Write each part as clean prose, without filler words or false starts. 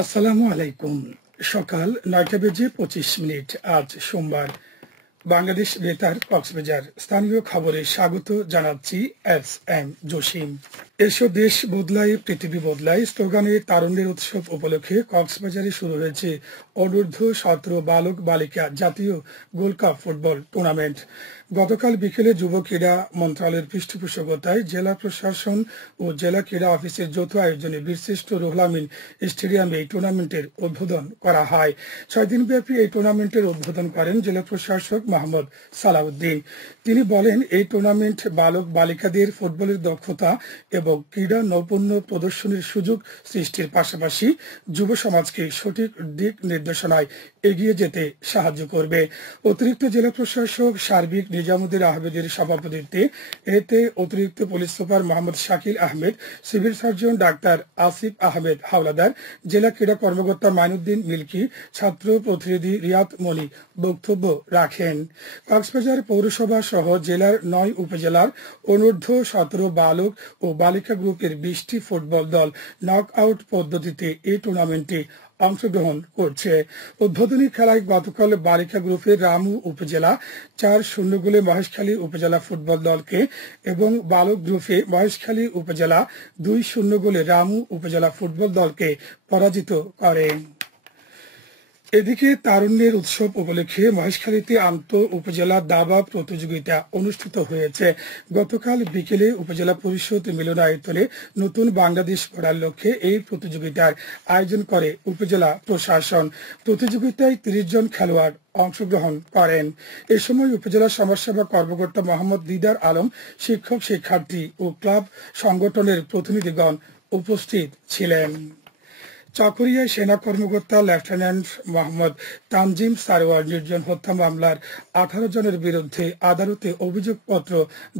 আসসালামু আলাইকুম। সকাল ৯টা বেজে ২৫ মিনিট। আজ সোমবার। বাংলাদেশ বেতার কক্সবাজার স্থানীয় খবরে স্বাগত জানাচ্ছি এস এম জসিম। এসো দেশ বদলায় পৃথিবী বদলায় স্লোগানে তারুণ্যের উৎসব উপলক্ষে কক্সবাজারে শুরু হয়েছে অনূর্ধ্ব-১৭ বালক বালিকা জাতীয় গোল্ড কাপ ফুটবল টুর্নামেন্ট। গতকাল বিকেলে যুব ক্রীড়া মন্ত্রণালয়ের পৃষ্ঠপোষকতায় জেলা প্রশাসন ও জেলা ক্রীড়া অফিসের যৌথ আয়োজনে বীরশ্রেষ্ঠ রুহুল আমিন স্টেডিয়ামে এই টুর্নামেন্টের উদ্বোধন করা হয়। ৬ দিনব্যাপী এই টুর্নামেন্টের উদ্বোধন করেন জেলা প্রশাসক মোহাম্মদ সালাউদ্দিন। তিনি বলেন, এই টুর্নামেন্ট বালক বালিকাদের ফুটবলের দক্ষতা এবং ক্রীড়া নৈপুণ্য প্রদর্শনের সুযোগ সৃষ্টির পাশাপাশি যুব সমাজকে সঠিক দিক নির্দেশনায় এগিয়ে যেতে সাহায্য করবে। অতিরিক্ত জেলা প্রশাসক সার্বিক নিজামুদ্দিন আহমেদের সভাপতিত্বে এতে অতিরিক্ত police super Mohammad Shakil Ahmed, civil surgeon doctor Asif Ahmed Howlader, জেলা ক্রীড়া কর্মকর্তা মাইনুদ্দিন মিল্কি, ছাত্র প্রতিনিধি রিয়াদ মনি বক্তব্য রাখেন। কক্সবাজার পৌরসভা সহ জেলার ৯ উপজেলার অনূর্ধ্ব-১৭ বালক ও বালিকা গ্রুপের ২০টি ফুটবল দল নক আউট পদ্ধতিতে এই টুর্নামেন্টে অংশগ্রহণ করছে। উদ্বোধনী খেলায় গতকাল বালিকা গ্রুপের রামু উপজেলা ৪-০ গোলে মহেশখালী উপজেলা ফুটবল দলকে এবং বালক গ্রুপে মহেশখালী উপজেলা ২-০ গোলে রামু উপজেলা ফুটবল দলকে পরাজিত করে। এদিকে তারুণ্যের উৎসব উপলক্ষে মহেশখালীতে আন্তঃ উপজেলা দাবা প্রতিযোগিতা অনুষ্ঠিত হয়েছে। গতকাল বিকেলে উপজেলা পরিষদ মিলনায়তনে নতুন বাংলাদেশ গড়ার লক্ষ্যে এই প্রতিযোগিতার আয়োজন করে উপজেলা প্রশাসন। প্রতিযোগিতায় ৩০ জন খেলোয়াড় অংশগ্রহণ করেন। এ সময় উপজেলা সমাজসেবা কর্মকর্তা মোহাম্মদ দিদার আলম, শিক্ষক শিক্ষার্থী ও ক্লাব সংগঠনের প্রতিনিধিগণ উপস্থিত ছিলেন। চকরিয়ায় সেনা কর্মকর্তা লেফটেন্যান্ট মোহাম্মদ তানজিম সারোয়ার নির্জন হত্যা মামলার ১৮ জনের বিরুদ্ধে আদালতে অভিযোগপত্র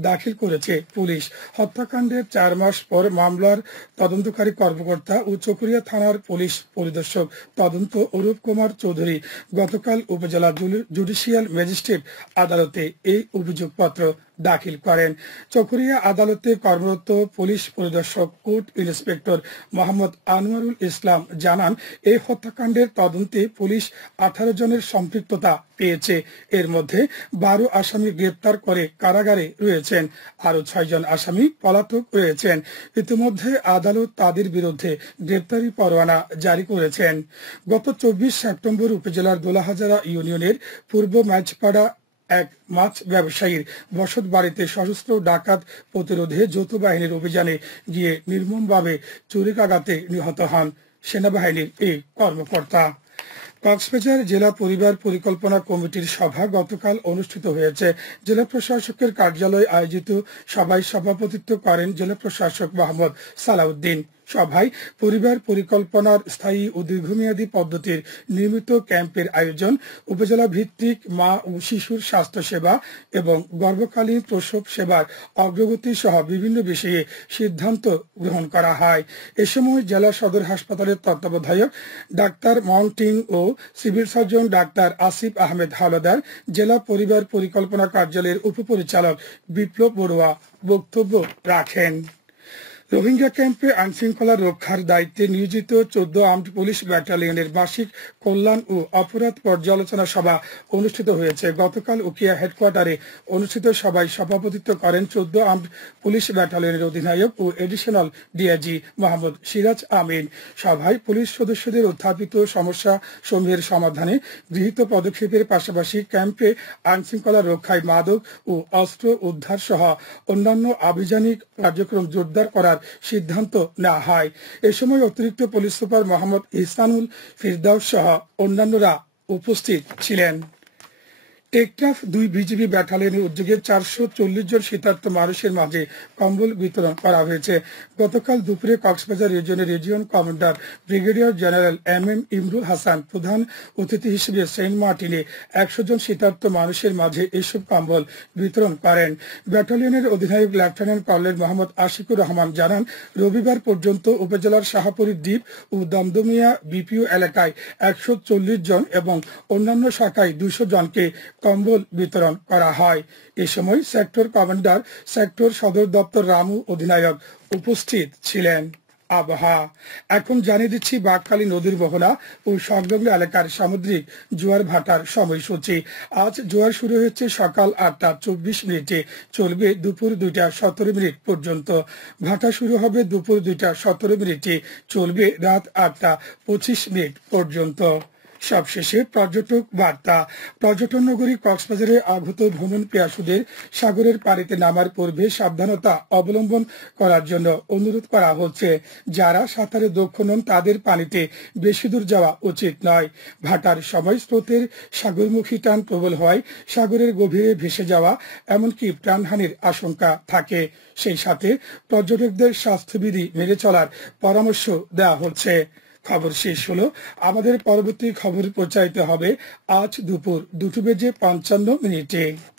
দাখিল করেছে পুলিশ। হত্যাকাণ্ডের ৪ মাস পর মামলার তদন্তকারী কর্মকর্তা ও চকরিয়া থানার পুলিশ পরিদর্শক তদন্ত অরূপ কুমার চৌধুরী গতকাল উপজেলা জুডিশিয়াল ম্যাজিস্ট্রেট আদালতে এই অভিযোগপত্র দাখিল করেন। চকরিয়া আদালতে কর্মরত পুলিশ পরিদর্শক কোর্ট ইন্সপেক্টর মোহাম্মদ আনোয়ারুল ইসলাম জানান, এই হত্যাকাণ্ডের তদন্তে পুলিশ ১৮ জনের সম্পৃক্ততা পেয়েছে। এর মধ্যে ১২ আসামি গ্রেপ্তার করে কারাগারে রয়েছেন, আরো ৬ জন আসামি পলাতক রয়েছেন। ইতিমধ্যে আদালত তাদের বিরুদ্ধে গ্রেপ্তারি পরোয়ানা জারি করেছেন। গত ২৪ সেপ্টেম্বর উপজেলার দোলাহাজারা ইউনিয়নের পূর্ব মাঝপাড়া এক মাছ ব্যবসায়ীর বসত বাড়িতে সশস্ত্র ডাকাত প্রতিরোধে যৌথ বাহিনীর অভিযানে গিয়ে নির্মমভাবে ছুরিকাঘাতে নিহত হন সেনাবাহিনীর এই কর্মকর্তা। কক্সবাজার জেলা পরিবার পরিকল্পনা কমিটির সভা গতকাল অনুষ্ঠিত হয়েছে। জেলা প্রশাসকের কার্যালয়ে আয়োজিত সভায় সভাপতিত্ব করেন জেলা প্রশাসক মোহাম্মদ সালাউদ্দিন। সভায় পরিবার পরিকল্পনার স্থায়ী ও দীর্ঘমেয়াদী পদ্ধতির নিয়মিত ক্যাম্পের আয়োজন, উপজেলা ভিত্তিক মা ও শিশুর স্বাস্থ্য সেবা এবং গর্ভকালীন প্রসব সেবার অগ্রগতি সহ বিভিন্ন বিষয়ে সিদ্ধান্ত গ্রহণ করা হয়। এ সময় জেলা সদর হাসপাতালের তত্ত্বাবধায়ক ডাক্তার মংটিং ও civil surgeon doctor Asif Ahmed Howlader, জেলা পরিবার পরিকল্পনা কার্যালয়ের উপপরিচালক বিপ্লব বড়ুয়া বক্তব্য রাখেন। রোহিঙ্গা ক্যাম্পে আইনশৃঙ্খলা রক্ষার দায়িত্বে নিয়োজিত ১৪ আর্মড পুলিশ ব্যাটালিয়নের বার্ষিক কল্যাণ ও অপরাধ পর্যালোচনা সভা অনুষ্ঠিত হয়েছে। গতকাল উকিয়া হেডকোয়ার্টারে অনুষ্ঠিত সভায় সভাপতিত্ব করেন ১৪ আর্মড পুলিশ ব্যাটালিয়নের অধিনায়ক ও এডিশনাল ডিআইজি মোহাম্মদ সিরাজ আমিন। সভায় পুলিশ সদস্যদের উত্থাপিত সমস্যা সমূহের সমাধানে গৃহীত পদক্ষেপের পাশাপাশি ক্যাম্পে আইনশৃঙ্খলা রক্ষায় মাদক ও অস্ত্র উদ্ধার সহ অন্যান্য আভিযানিক কার্যক্রম জোরদার করার সিদ্ধান্ত নেওয়া হয়। এ সময় অতিরিক্ত পুলিশ সুপার মোহাম্মদ ইহসানুল ফিরদাউস সহ অন্যান্যরা উপস্থিত ছিলেন। টেকনাফ ২ বিজিবি ব্যাটালিয়নের উদ্যোগে ৪৪০ জন শীতার্ত মানুষের মাঝে কম্বল বিতরণ করা হয়েছে। গতকাল দুপুরে কক্সবাজার রিজিয়নের region commander brigadier general M Imrul Hasan প্রধান অতিথি হিসেবে সেন্ট মার্টিনে ১০০ জন শীতার্ত মানুষের মাঝে এসব কম্বল বিতরণ করেন। ব্যাটালিয়নের অধিনায়ক লেফটেন্যান্ট কর্নেল মোহাম্মদ আশিকুর রহমান জানান, রবিবার পর্যন্ত উপজেলার শাহপুরী দ্বীপ ও দমদমিয়া বিপিও এলাকায় ১৪০ জন এবং অন্যান্য শাখায় ২০০ জনকে কম্বল বিতরণ করা হয়। এ সময় সেক্টর কমান্ডার, সেক্টর সদর দপ্তর রামু অধিনায়ক উপস্থিত ছিলেন। আবহাওয়া এখন জানিয়ে দিচ্ছি বাঁকখালী নদীর মোহনা ও সংলগ্ন এলাকার সামুদ্রিক জোয়ার ভাটার সময়সূচি। আজ জোয়ার শুরু হচ্ছে সকাল 8:24 চলবে দুপুর 2:17 পর্যন্ত। ভাটা শুরু হবে দুপুর 2:17 চলবে রাত 8:25 পর্যন্ত। সবশেষে পর্যটক বার্তা। পর্যটন নগরী কক্সবাজারে আগত ভ্রমণ পিয়াসুদের সাগরের পানিতে নামার পূর্বে সাবধানতা অবলম্বন করার জন্য অনুরোধ করা হচ্ছে। যারা সাঁতারে দক্ষ নন তাদের পানিতে বেশি দূর যাওয়া উচিত নয়। ভাটার সময় স্রোতের সাগরমুখী টান প্রবল হওয়ায় সাগরের গভীরে ভেসে যাওয়া এমনকি প্রাণহানির আশঙ্কা থাকে। সেই সাথে পর্যটকদের স্বাস্থ্যবিধি মেনে চলার পরামর্শ দেওয়া হচ্ছে। খবর শেষ হলো। আমাদের পরবর্তী খবর প্রচারিত হবে আজ দুপুর 2:55